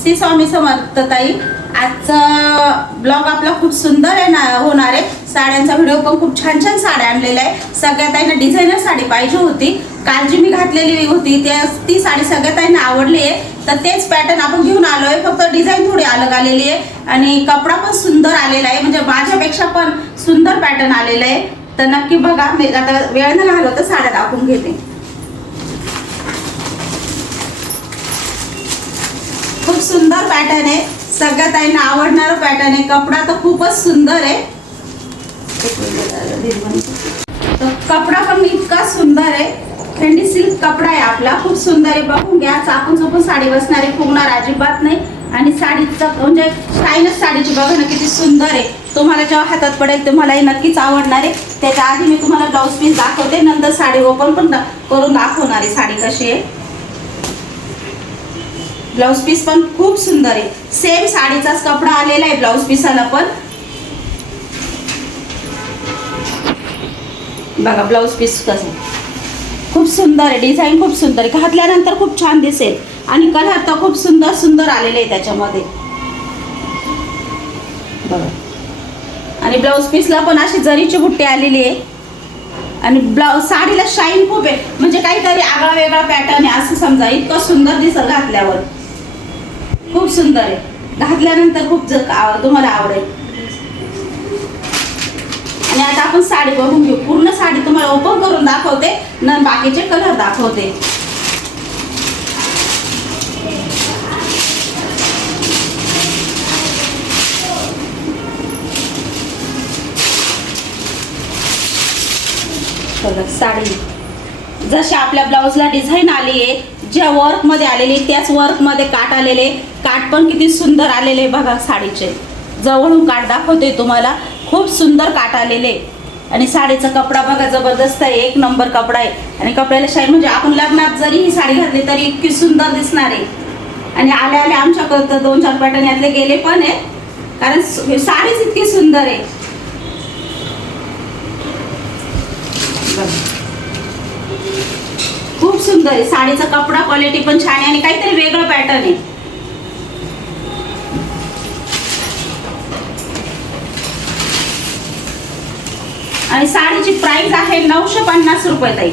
श्री स्वामी समर्थ ताई. आजचा ब्लॉग आपला खूप सुंदर आहे ना होणार आहे. साड्यांचा व्हिडिओ पण खूप छान छान साड्या आणलेल्या आहे. सगळ्यात ताईंना डिझायनर साडी पाहिजे होती. काल जी मी घातलेली होती ती साडी सगळ्यात ताईंना आवडली आहे. तर तेच पॅटर्न आपण घेऊन आलोय. फक्त डिझाईन थोडी अलग आलेली आहे आणि कपडा पण सुंदर आलेला आहे. म्हणजे माझ्यापेक्षा पण सुंदर पॅटर्न आलेला आहे. तर नक्की बघा. मी आता वेळ न घालवता तर साड्या दाखवून घेते. खूप सुंदर पॅटर्न आहे. सगळ्यात ताईंना आवडणारा पॅटर्न आहे. कपडा तर खूपच सुंदर आहे. तर कपडा पण इतका सुंदर आहे. खंडी सिल्क कपडा आहे आपला. खूप सुंदर आहे. बघून घ्या. चापून चोपून साडी बसणार आहे. फुगणार अजिबात नाही. आणि साडीचं म्हणजे स्टाईलच साडीची बघा ना किती सुंदर आहे. तुम्हाला जेव्हा हातात पडेल तुम्हालाही नक्कीच आवडणार आहे. त्याच्या आधी मी तुम्हाला ब्लाऊज पीस दाखवते. नंतर साडी ओपन पण करून दाखवणार आहे साडी कशी आहे. ब्लाऊज पीस पण खूप सुंदर आहे. सेम साडीचाच कपडा आलेला आहे ब्लाऊज पीसाला पण. बघा ब्लाऊज पीस कसं खूप सुंदर आहे. डिझाईन खूप सुंदर आहे. घातल्यानंतर खूप छान दिसेल. आणि कलर तर खूप सुंदर सुंदर आलेले आहे त्याच्यामध्ये बघा. आणि ब्लाऊज पीसला पण अशी जरीची बुट्टी आलेली आहे. आणि ब्लाऊज साडीला शाईन खूप आहे. म्हणजे काहीतरी आगळा वेगळा पॅटर्न आहे असं समजा. इतकं सुंदर दिसेल घातल्यावर. खूप सुंदर आहे. घातल्यानंतर खूप तुम्हाला आवडेल. आणि आता आपण साडी बघून घेऊ. पूर्ण साडी तुम्हाला ओपन करून दाखवते. नंतर बाकीचे कलर दाखवते. साडी जशी आपल्या ब्लाऊजला डिझाईन आली आहे. ज्या वर्क मध्ये आलेली त्याच वर्क मध्ये काट आलेले. काट पण किती सुंदर आलेले बघा. साडीचे जवळून काट दाखवते तुम्हाला. खूप सुंदर काट आलेले. आणि साडीचा कपडा बघा जबरदस्त आहे. एक नंबर कपडा आहे. आणि कपड्याला शाईन म्हणजे आपण लग्नात जरी ही साडी घातली तरी इतकी सुंदर दिसणार आहे. आणि आल्या आल्या आमच्याकडे 2-4 पॅटर्न यातले गेले पण आहे. कारण साडीच इतकी सुंदर आहे. खूप सुंदर आहे. साडीचा कपडा क्वालिटी पण छान आहे. आणि काहीतरी वेगळं पॅटर्न आहे. आणि साडीची प्राइस आहे 950 रुपये ताई.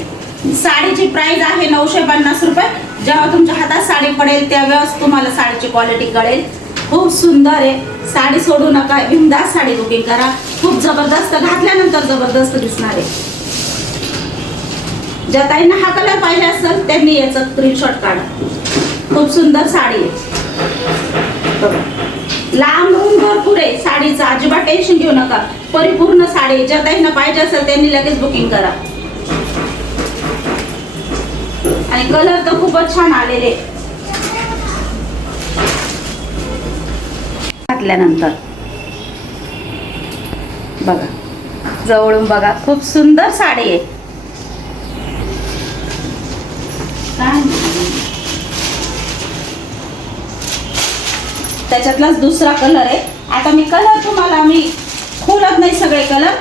साडीची प्राइस आहे 950 रुपये. जेव्हा तुमच्या हातात साडी पडेल त्यावेळेस तुम्हाला साडीची क्वालिटी कळेल. खूप सुंदर आहे. साडी सोडू नका. बिनधास्त साडी बुकिंग करा. खूप जबरदस्त घातल्यानंतर जबरदस्त दिसणार आहे. ज्या ताईंना हा कलर पाहिजे असेल त्यांनी याचा स्क्रीनशॉट काढा. खूप सुंदर साडी आहे. लांब होऊन भरपूर आहे साडीचं. अजिबात टेन्शन घेऊ नका. परिपूर्ण साडी ज्या ताईंना पाहिजे असेल त्यांनी लगेच बुकिंग करा. आणि कलर तर खूपच छान आलेले. घातल्यानंतर बघा जवळून बघा. खूप सुंदर साडी आहे. त्याच्यातलाच दुसरा कलर आहे. आता मी कलर तुम्हाला मी खोलत नाही सगळे कलर.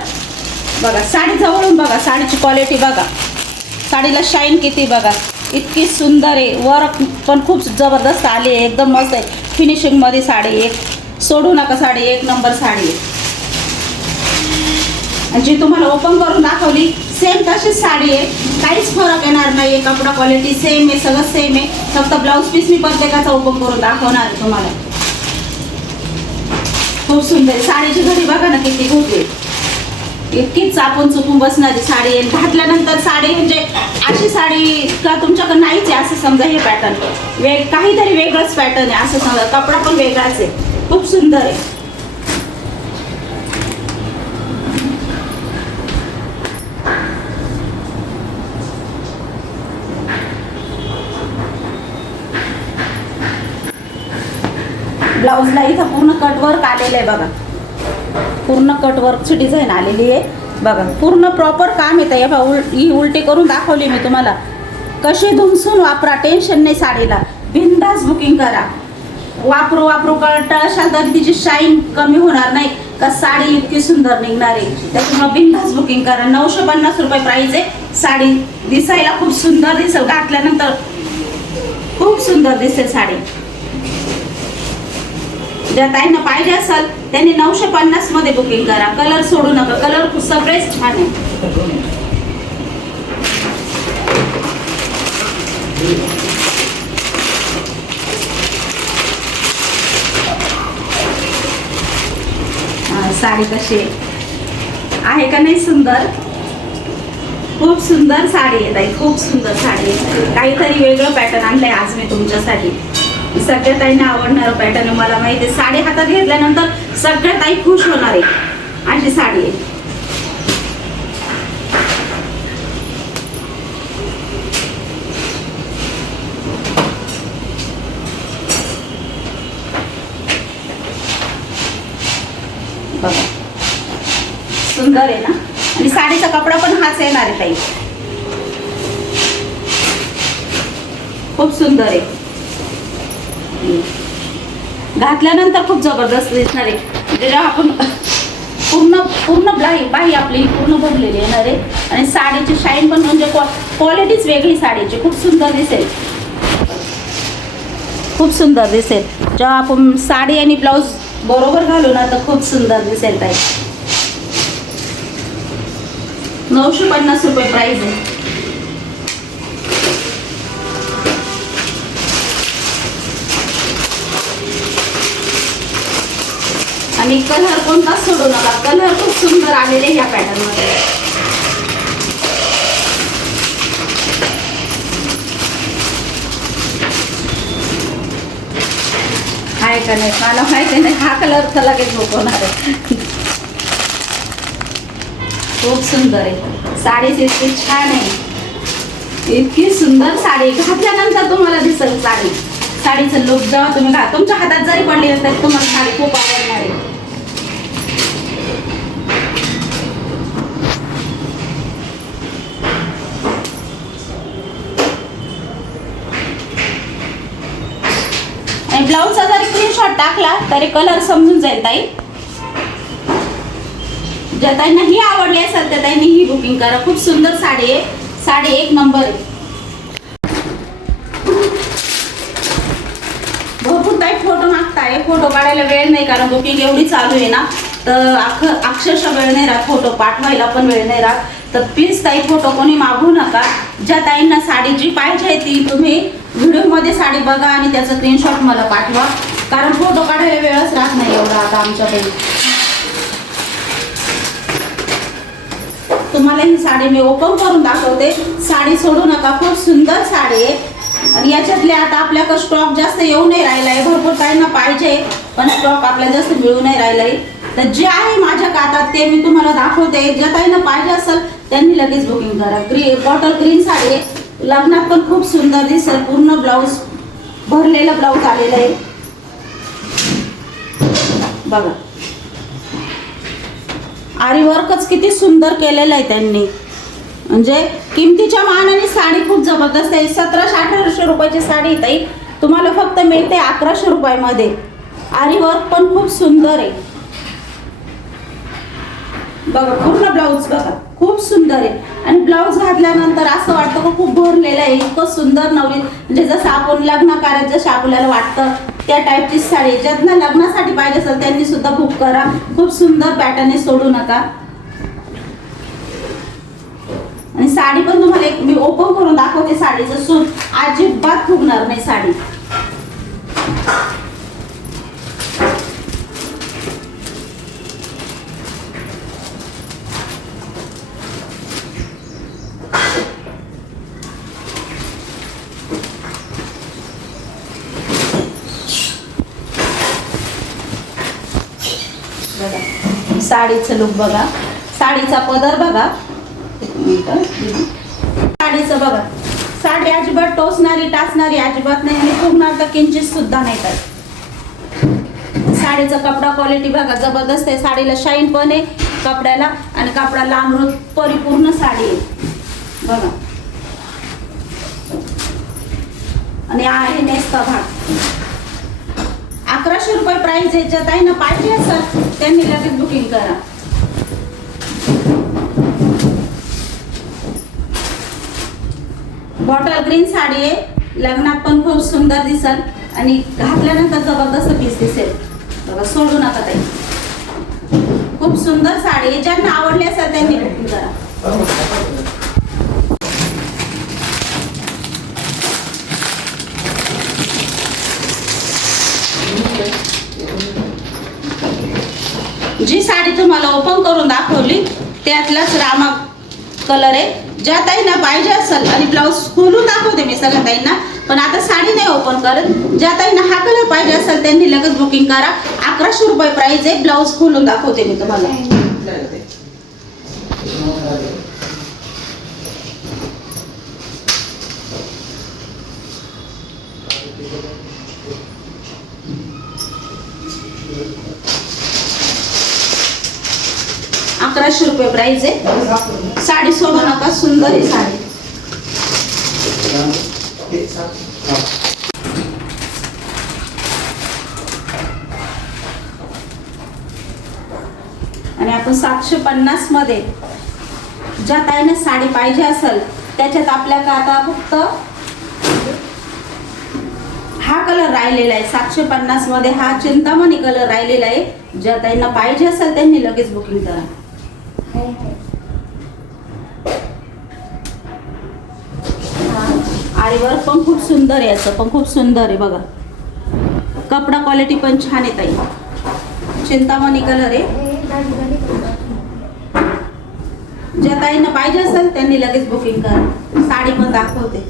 बघा साडी जवळून बघा. साडीची क्वालिटी बघा. साडीला शाईन किती बघा. इतकी सुंदर आहे. वर्क पण खूप जबरदस्त आली आहे. एकदम मस्त आहे. फिनिशिंग मध्ये साडी एक सोडू नका. साडी एक नंबर साडी आहे. आणि जी तुम्हाला ओपन करून दाखवली सेम तशीच साडी आहे. काहीच फरक येणार नाही. कपडा क्वालिटी सेम आहे. सगळं सेम आहे. फक्त ब्लाऊज पीस मी प्रत्येकाचा ओपन करून दाखवणार आहे तुम्हाला. खूप सुंदर साडीची घडी बघा ना किती होते. इतकीच चापून चुपून बसणारी साडी आहे. घातल्यानंतर साडी म्हणजे अशी साडी का तुमच्याकडे नाहीच आहे असं समजा. हे पॅटर्न काहीतरी वेगळंच पॅटर्न आहे असं समजा. कपडा पण वेगळाच आहे. खूप सुंदर आहे. ब्लाऊजला इथं पूर्ण कटवर्क आलेलं आहे बघा. पूर्ण कटवर्कची डिझाईन आलेली आहे बघा. पूर्ण प्रॉपर काम येतं. हे बघा ही उलटी करून दाखवली मी तुम्हाला. कशी धुमसून वापरा. टेन्शन नाही साडीला. बिनधास्त बुकिंग करा. वापरू कळशाल तर तिची शाईन कमी होणार नाही का. साडी इतकी सुंदर निघणार आहे. त्याच्यामुळे बिनधास्त बुकिंग करा. 950 रुपये प्राइस आहे. साडी दिसायला खूप सुंदर दिसेल. घातल्यानंतर खूप सुंदर दिसेल साडी. ज्या ताईंना पाहिजे असेल त्यांनी 950 मध्ये बुकिंग करा. कलर सोडू नका, कलर सगळेच छान आहे. साडी कशी आहे का नाही सुंदर? खूप सुंदर साडी आहे ताई, खूप सुंदर साडी आहे. काहीतरी वेगळं पॅटर्न आणलंय आज मी तुमच्यासाठी. सगळ्या ताईंना आवडणारं पॅटर्न आहे, मला माहिती आहे. साडी हातात घेतल्यानंतर सगळ्या ताई खुश होणार आहे. अशी साडी आहे. बघा सुंदर आहे ना. आणि साडीचा कपडा पण हाच येणार आहे ताई. खूप सुंदर आहे. घातल्यानंतर खूप जबरदस्त दिसणार आहे. जेव्हा आपण पूर्ण पूर्ण बाही आपली पूर्ण भरलेली येणार आहे. आणि साडीची शाईन पण म्हणजे क्वालिटीच वेगळी साडीची. खूप सुंदर दिसेल, खूप सुंदर दिसेल. जेव्हा आपण साडी आणि ब्लाऊज बरोबर घालू ना तर खूप सुंदर दिसेल ताई. 950 रुपये प्राइस आहे. आणि कलर कोणताच सोडू नका, कलर खूप सुंदर आलेले ह्या पॅटर्न मध्ये. आहे का नाही मला माहिती नाही. हा कलर तर लगेच झोपवणार आहे. खूप सुंदर आहे साडी, इतकी छान आहे, इतकी सुंदर साडी. घातल्यानंतर तुम्हाला दिसेल साडी, साडीचं लुक जेव्हा तुम्ही तुमच्या हातात जरी पडली तर तुम्हाला साडी खूप आवडणार आहे. आणि ब्लाऊजचा जरी स्क्रीनशॉट टाकला तरी कलर समजून जाईल ताई. ज्या ताईंना ही आवडली असेल त्या ताईंनी ही बुकिंग करा. खूप सुंदर साडी आहे, साडी एक नंबर आहे. भरपूर ताई फोटो मागताय, फोटो काढायला वेळ नाही कारण बुकिंग एवढी चालू आहे ना, तर अक्षरशः वेळ नाही राहत, फोटो पाठवायला पण वेळ नाही राहत. तर प्लीज ताई फोटो कोणी मागू नका. ज्या ताईंना साडी जी पाहिजे ती तुम्ही व्हिडिओमध्ये साडी बघा आणि त्याचा स्क्रीनशॉट मला पाठवा, कारण फोटो काढायला वेळच राहत नाही एवढा आता आमच्याकडे. तुम्हाला ही साडी मी ओपन करून दाखवते. साडी सोडू नका, खूप सुंदर साडी आहे. आणि याच्यातले आता आपल्याकडे स्टॉक जास्त येऊ नाही राहिला आहे. भरपूर ताईंना पाहिजे पण स्टॉक आपल्याला जास्त मिळू नाही राहिला आहे. तर जे आहे माझ्या कातात ते मी तुम्हाला दाखवते. ज्या ताईंना पाहिजे असेल त्यांनी लगेच बुकिंग करा. बॉटल ग्रीन साडी आहे, लग्नात पण खूप सुंदर दिसेल. पूर्ण ब्लाऊज भरलेला ब्लाऊज आलेला आहे बघा. आरी वर्कच किती सुंदर केलेलं आहे त्यांनी. म्हणजे किमतीच्या मानाने साडी खूप जबरदस्त आहे. 1700-1800 रुपयाची साडी ताई तुम्हाला फक्त मिळते 1100 रुपयामध्ये. आरी वर्क पण खूप सुंदर आहे बघा. पूर्ण ब्लाऊज बघा खूप सुंदर आहे. आणि ब्लाऊज घातल्यानंतर असं वाटतं की खूप भरलेलं आहे. इतकं सुंदर नवरी म्हणजे जसं आपण लग्न कार्यात जसं आपल्याला वाटतं त्या टाईपची साडी. ज्यांना लग्नासाठी पाहिजे असेल त्यांनी सुद्धा बुक करा. खूप सुंदर पॅटर्न आहे, सोडू नका. आणि साडी पण तुम्हाला एक मी ओपन करून दाखवते. साडीचं सूत अजिबात फुगणार नाही साडी. साडीचं लुक बघा, साडीचा पदर बघा, साडीचं बघा. साडी अजिबात टोचणारी टाचणारी अजिबात नाही आणि फुगणार तर किंचित सुद्धा नाही. तर साडीचा कपडा क्वालिटी बघा जबरदस्त आहे. साडीला शाईन पण आहे कपड्याला आणि कपडा लांबरूत परिपूर्ण साडी आहे बघा. आणि आहे नेसता भाग. 1100 रुपये प्राइस आहे. ज्या ताईंना पाहिजे असेल त्यांनी लगेच बुकिंग करा. बॉटल ग्रीन साडी आहे, लग्नात पण खूप सुंदर दिसेल आणि घातल्यानंतर जबरदस्त पीस दिसेल. बघा, सोडू नका ताई. खूप सुंदर साडी आहे. ज्यांना आवडली असेल त्यांनी बुकिंग करा. जी साडी तुम्हाला ओपन करून दाखवली त्यातलाच रामा कलर आहे. ज्या ताईंना पाहिजे असेल, आणि ब्लाऊज खोलून दाखवते मी सगळ्या ताईंना, पण आता साडी नाही ओपन करत. ज्या ताईंना हा कलर पाहिजे असेल त्यांनी लगेच बुकिंग करा. 1100 रुपये प्राइस आहे. ब्लाऊज खोलून दाखवते मी तुम्हाला. ₹1100 प्राइस आहे. साडी सोडू नका, सुंदर आहे साडी. आणि आपण 750 मध्ये ज्या ताईने साडी पाहिजे असेल त्याच्यात आपल्याला आता फक्त हा कलर राहिलेला आहे. 750 मध्ये हा चिंतामणी कलर राहिलेला आहे. ज्या ताईंना पाहिजे असेल त्यांनी लगेच बुकिंग करा. आणि वर्क पण खूप सुंदर आहे. याचं पण खूप सुंदर आहे बघा. कपडा क्वालिटी पण छान आहे ताई. चिंतामणी कलर आहे. ज्या ताईंना पाहिजे असेल त्यांनी लगेच बुकिंग करा. साडी पण दाखवते.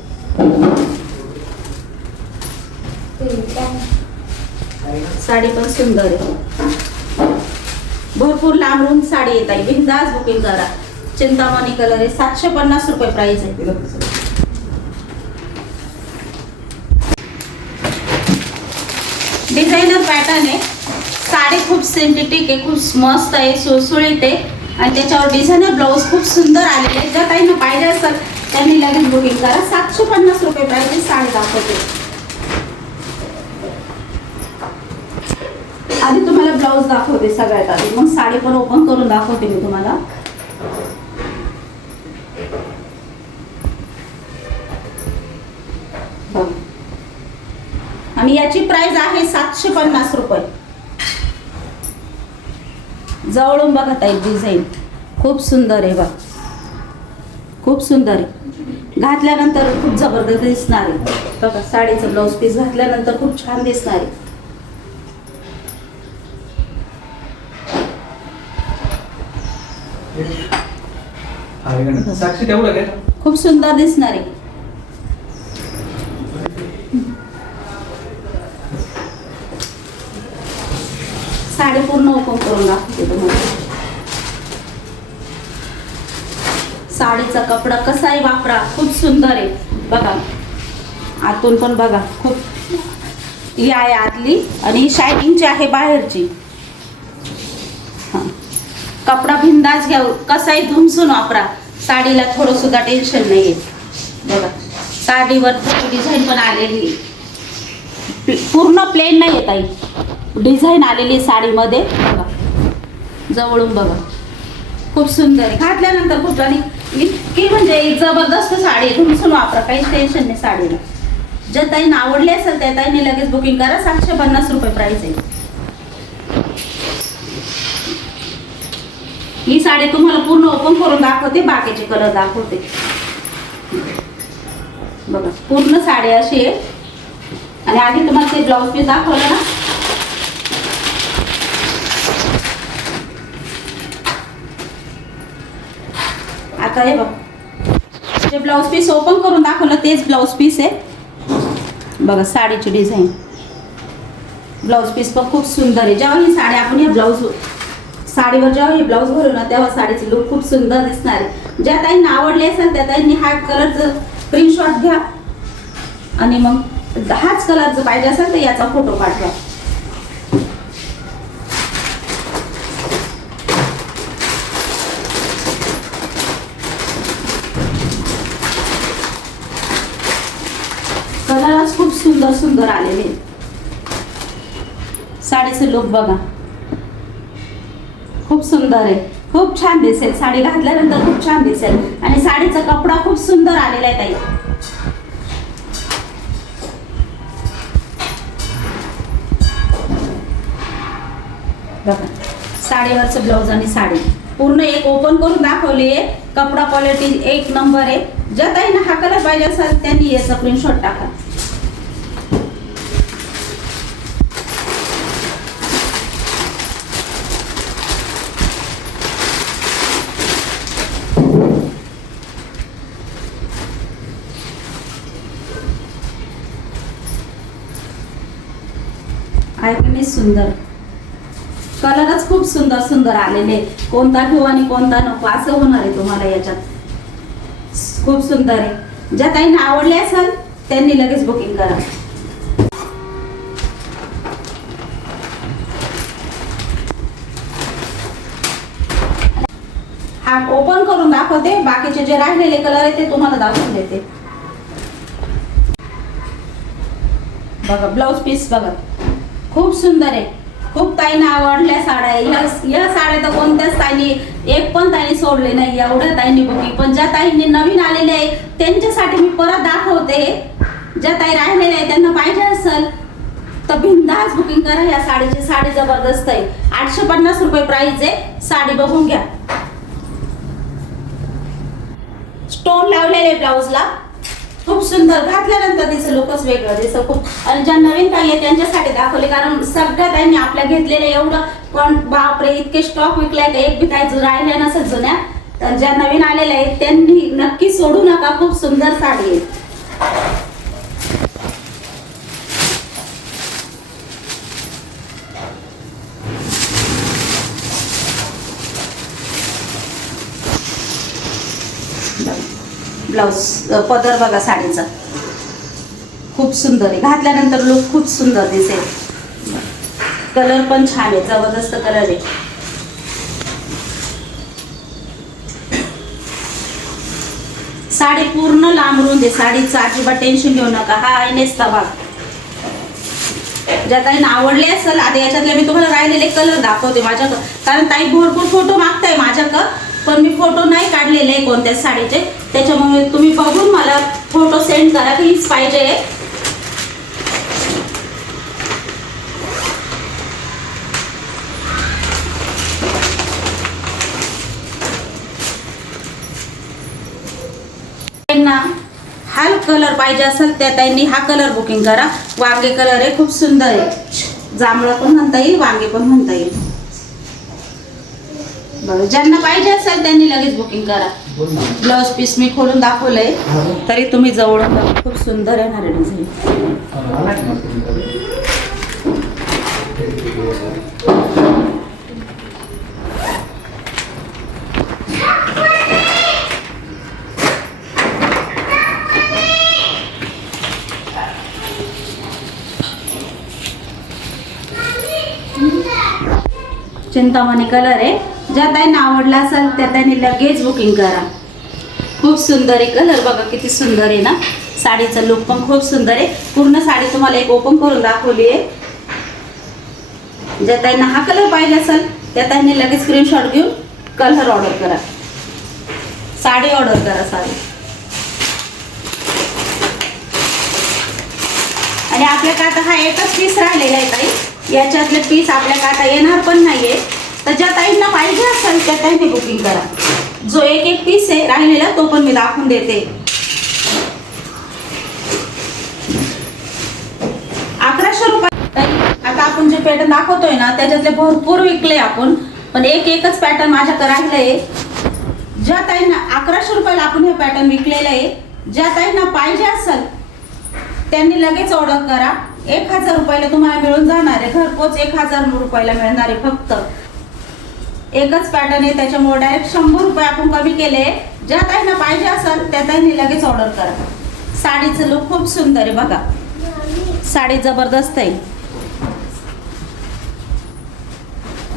साडी पण सुंदर आहे. भरपूर लांबून साडी येत आहे. बिनधास्त बुकिंग करा. चिंतामणी कलर आहे. 750 रुपये प्राइस आहे. डिझायनर पॅटर्न आहे. साडी खूप सिंथेटिक आहे, खूप मस्त आहे, सुळसुळीत आहे, आणि त्याच्यावर डिझायनर ब्लाऊज खूप सुंदर आलेले आहे. ज्या ताईंना पाहिजे असेल त्यांनी लगेच बुकिंग करा. 750 रुपये प्राइस आहे. साडी दाखवते. आधी तुम्हाला ब्लाऊज दाखवते सगळ्यात आधी, मग साडी पण ओपन करून दाखवते मी तुम्हाला. आणि याची प्राइस आहे 750 रुपये. जवळून बघा ताई, डिझाईन खूप सुंदर आहे बघ. खूप सुंदर आहे. घातल्यानंतर खूप जबरदस्त दिसणार आहे बघा. साडीचं ब्लाऊज पीस घातल्यानंतर खूप छान दिसणार आहे. खूप सुंदर दिसणार आहे. साडी पूर्ण ओपन करून दाखवते तुम्हाला. साडीचा कपडा कसाही वापरा, खूप सुंदर आहे बघा. आतून पण बघा, खूप ही आहे आतली, आणि शायनिंगची आहे बाहेरची. कपडा बिंदास घ्या, कसाही धुमसून वापरा. साडीला थोडं सुद्धा टेन्शन नाही आहे बघा. साडीवर डिझाईन पण आलेली, पूर्ण प्लेन नाही येत आहे, डिझाईन आलेली साडीमध्ये बघा. जवळून बघा, खूप सुंदर आहे. घातल्यानंतर खूप, आणि इतकी म्हणजे जबरदस्त साडी, धुमसून वापरा, काहीच टेन्शन नाही साडीला. ज्या ताईंना आवडली असेल त्या ताईंनी लगेच बुकिंग करा. 750 रुपये प्राइस आहे. ही साडी तुम्हाला पूर्ण ओपन करून दाखवते, बाकीचे कलर दाखवते बघा. पूर्ण साडी अशी आहे. आणि आधी तुम्हाला ते ब्लाऊज पीस दाखवलं ना, आता हे बघ, जे ब्लाऊज पीस ओपन करून दाखवलं तेच ब्लाऊज पीस आहे बघा. साडीची डिझाईन, ब्लाऊज पीस पण खूप सुंदर आहे. जेव्हा ही साडी आपण या साडीवर जेव्हा हे ब्लाऊज भरू ना, तेव्हा साडीची लुक खूप सुंदर दिसणार आहे. ज्या ताईंना आवडली असेल त्या ताईंनी हा कलरचं स्क्रीनशॉट घ्या, आणि मग हाच कलर जर पाहिजे असेल तर याचा फोटो पाठवा. कलरच खूप सुंदर सुंदर आलेले. साडीचं लुक बघा, खूप सुंदर आहे, खूप छान दिसेल. साडी घातल्यानंतर खूप छान दिसेल. आणि साडीचा कपडा खूप सुंदर आलेला आहे ताई. बघा साडीवरचं ब्लाऊज आणि साडी पूर्ण एक ओपन करून दाखवली आहे. कपडा क्वालिटी एक नंबर आहे. ज्या ताईंना हा कलर पाहिजे असेल त्यांनी याचा स्क्रीनशॉट टाका. आहे की नाही सुंदर. कलरच खूप सुंदर सुंदर आलेले. कोणता घेऊ आणि कोणता नको असं होणार आहे तुम्हाला याच्यात. खूप सुंदर आहे. ज्या ताईंना आवडले असेल त्यांनी लगेच बुकिंग करा. हा ओपन करून दाखवते. बाकीचे जे राहिलेले कलर आहे ते तुम्हाला दाखवून देते. बघा ब्लाउज पीस बघा खूप सुंदर आहे. खूप ताईंना आवडल्या साड्या. या साड्या तर कोणत्याच ताईंनी एक पण ताईंनी सोडले नाही. एवढ्या ताईंनी बुकिंग. पण ज्या ताईंनी नवीन आलेले आहे त्यांच्यासाठी मी परत दाखवते. ज्या ताई राहिलेल्या आहे त्यांना पाहिजे असेल तर बिनधास्त बुकिंग करा. या साडीची साडी जबरदस्त आहे. 850 रुपये प्राइस आहे. साडी बघून घ्या. स्टोन लावलेले ब्लाऊजला खूप सुंदर. घातल्यानंतर तिचं लुकच वेगळं दिसतं खूप. आणि ज्या नवीन ताई आहे त्यांच्यासाठी दाखवले कारण सगळ्या ताईंनी आपल्या घेतलेले एवढं पण बापरे इतके स्टॉक विकलाय का एक बी ताई राहिल्या नसेल जुन्या. तर ज्या नवीन आलेल्या आहेत त्यांनी नक्की सोडू नका. खूप सुंदर साडी आहे. ब्लाउज पदर बघा साडीचा खूप सुंदर आहे. घातल्यानंतर लुक खूप सुंदर दिसेल. कलर पण छान आहे. जबरदस्त कलर आहे. साडी पूर्ण लांबरून दे. साडीचं अजिबात टेन्शन घेऊ नका. हा आहे नेसता भाग. ज्या ताईंना आवडले असेल आता याच्यातले मी तुम्हाला राहिलेले कलर दाखवते माझ्याकडं. कारण ताई भरपूर फोटो मागताय माझ्याकडं पण मी फोटो नाही काढलेले आहे कोणत्याच साडीचे. त्याच्यामुळे तुम्ही बघून मला फोटो सेंड करा की हीच पाहिजे. हा कलर पाहिजे असेल त्या ताईंनी हा कलर बुकिंग करा. वांगे कलर आहे. खूप सुंदर आहे. जांभळा पण म्हणता येईल वांगे पण म्हणता येईल. बरं ज्यांना पाहिजे असेल त्यांनी लगेच बुकिंग करा. ब्लाउज पीस मी खोलून दाखवलंय तरी तुम्ही जवळून बघा. खूप सुंदर आहे ना डिझाईन. चिंतामणी कलर आहे. ज्या ताईंना आवडला असेल त्या ताईंनी लगेच बुकिंग करा. खूप सुंदर आहे. कलर बघा किती सुंदर आहे ना. साडीचा लुक पण खूप सुंदर आहे. पूर्ण साडी तुम्हाला एक ओपन करून दाखवली आहे. ज्या ताईंना हा कलर पाहिजे असेल त्या ताईंनी लगेच स्क्रीनशॉट घेऊन कलर ऑर्डर करा. साडी ऑर्डर करा. साडी आणि आपल्याकडे आता हा एकच पीस राहिलेला आहे ताई. याच्यातले पीस आपल्याकडे आता येणार पण नाहीये. तर ज्या ताईंना पाहिजे असेल त्या ताईंनी बुकिंग करा. जो एक पीस आहे राहिलेला तो पण मी दाखवून देते. 1100 रुपये. आता आपण जे पॅटर्न दाखवतोय ना त्याच्यातले भरपूर विकले आपण पण एकच पॅटर्न माझ्याकडे राहिलंय. ज्या ताईंना 1100 रुपयाला आपण हे पॅटर्न विकलेलं आहे. ज्या ताईंना पाहिजे असेल त्यांनी लगेच ऑर्डर करा. 1000 रुपयाला तुम्हाला मिळून जाणार आहे. घरपोच 1000 रुपयाला मिळणार आहे. फक्त एकच पॅटर्न आहे त्याच्यामुळे डायरेक्ट 100 रुपये आपण कमी केले. ज्या ताईंना पाहिजे असेल त्या ताईंनी लगेच ऑर्डर करा. साडीचं लुक खूप सुंदर आहे बघा. साडी जबरदस्त आहे.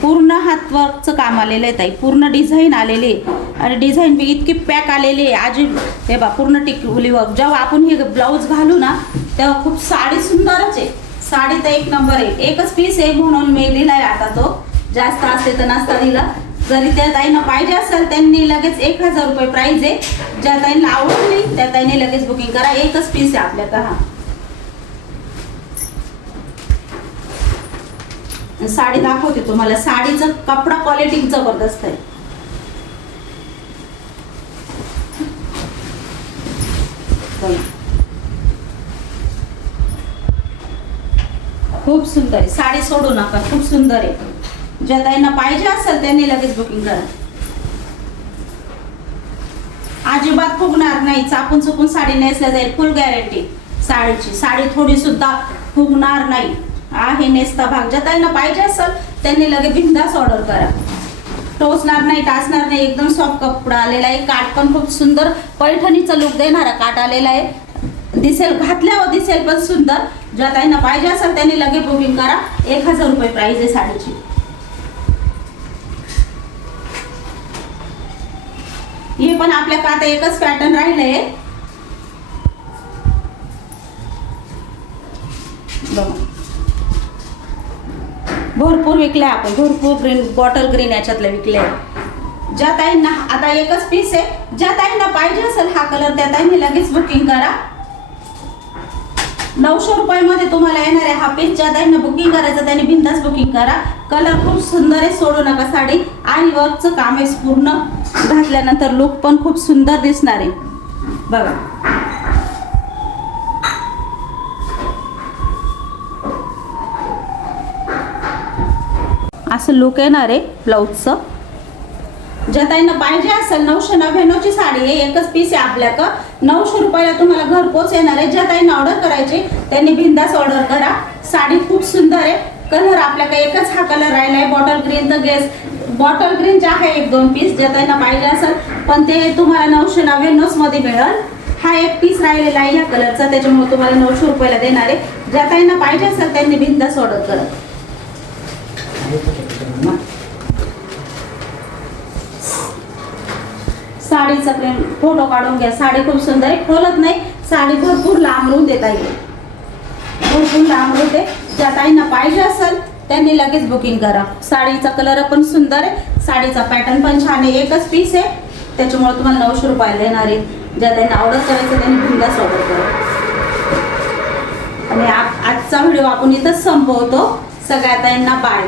पूर्ण हातवर्कचं काम आलेलं आहे ताई. पूर्ण डिझाईन आलेली आहे आणि डिझाईन बी इतकी पॅक आलेली आहे. आजी हे बा पूर्ण टिकवली वर्क. जेव्हा आपण हे ब्लाऊज घालू ना तेव्हा खूप साडी सुंदरच आहे. साडी तर एक नंबर आहे. एकच पीस आहे म्हणून मी दिलाय. आता तो जास्त असते तर नसता दिला. जरी त्या ताईंना पाहिजे असेल त्यांनी लगेच 1000 रुपये प्राइस आहे. ज्या ताईंना आवडली त्या ताईंनी लगेच बुकिंग करा. एकच पीस आहे आपल्याकडे. हा साडी दाखवते तुम्हाला. साडीचं कपडा क्वालिटी जबरदस्त आहे. खूप सुंदर आहे. साडी सोडू नका, खूप सुंदर आहे. ज्या ताईंना पाहिजे असेल त्यांनी लगेच बुकिंग करा. अजिबात फुगणार नाही. चापून चुकून साडी नेसल्या जाईल. फुल गॅरंटी साडीची. साडी थोडी सुद्धा फुगणार नाही. आहे नेसता भाग. ज्या ताईंना पाहिजे असेल त्यांनी लगेच बिनधास्त ऑर्डर करा. टोचणार नाही, टाचणार नाही. एकदम सॉफ्ट कपडा आलेला आहे. काठ पण खूप सुंदर पैठणीचा लुक देणारा काठ आलेला आहे. दिसेल, घातल्यावर दिसेल पण सुंदर. ज्या ताईंना पाहिजे असेल त्यांनी लगेच बुकिंग करा. 1000 रुपये प्राइस आहे साडीची. हे पण आपल्या आता एकच पॅटर्न राहिलंय. भरपूर विकले आपण. भरपूर ग्रीन, बॉटल ग्रीन याच्यातले विकले. ज्या ताईंना आता एकच पीस आहे. ज्या ताईंना पाहिजे असेल हा कलर त्या ताईंनी लगेच बुकिंग करा. 900 रुपयामध्ये तुम्हाला येणार आहे हा पीस. ज्या ताईंना बुकिंग करायचं त्यांनी बिनधास्त बुकिंग करा. कलर खूप सुंदर आहे. सोडू नका साडी. आणि वर्कचं काम आहे पूर्ण. घातल्यानंतर लुक पण खूप सुंदर दिसणार आहे. बघा असं लुक येणार आहे ब्लाऊजचं. ज्या ताईंना पाहिजे असेल 999 ची साडी आहे. एकच पीस आहे आपल्याकडं. 900 रुपयाला तुम्हाला घरपोच येणार आहे. ज्या ताईंना ऑर्डर करायची त्यांनी बिनधास्त ऑर्डर करा. साडी खूप सुंदर आहे. कलर आपल्याकडे एकच हा कलर राहिला आहे. Bottle green. तर गेस बॉटल ग्रीनचे आहे 1-2 पीस. ज्या ताईंना पाहिजे असेल पण ते तुम्हाला 999 मध्ये मिळेल. हा एक पीस राहिलेला आहे या कलरचा. त्याच्यामुळे तुम्हाला 900 रुपयाला देणार आहे. ज्या ताईंना पाहिजे असेल त्यांनी बिनधास्त ऑर्डर करा. साडीचा फोटो काढून घ्या. साडी खूप सुंदर आहे. खोलत नाही. साडी भरपूर लांबरून देता येईल. भरपूर लांबरून दे. ज्या ताईंना पाहिजे असेल त्यांनी लगेच बुकिंग करा. साडीचा कलर पण सुंदर आहे. साडीचा पॅटर्न पण छान आहे. एकच पीस आहे. त्याच्यामुळे तुम्हाला 900 रुपयाला देणार आहे. ज्या ताईंना ऑर्डर करायचं त्यांनी बिनधास्त ऑर्डर करा. आणि आजचा व्हिडिओ आपण इथंच संपवतो. सगळ्या ताईंना बाय.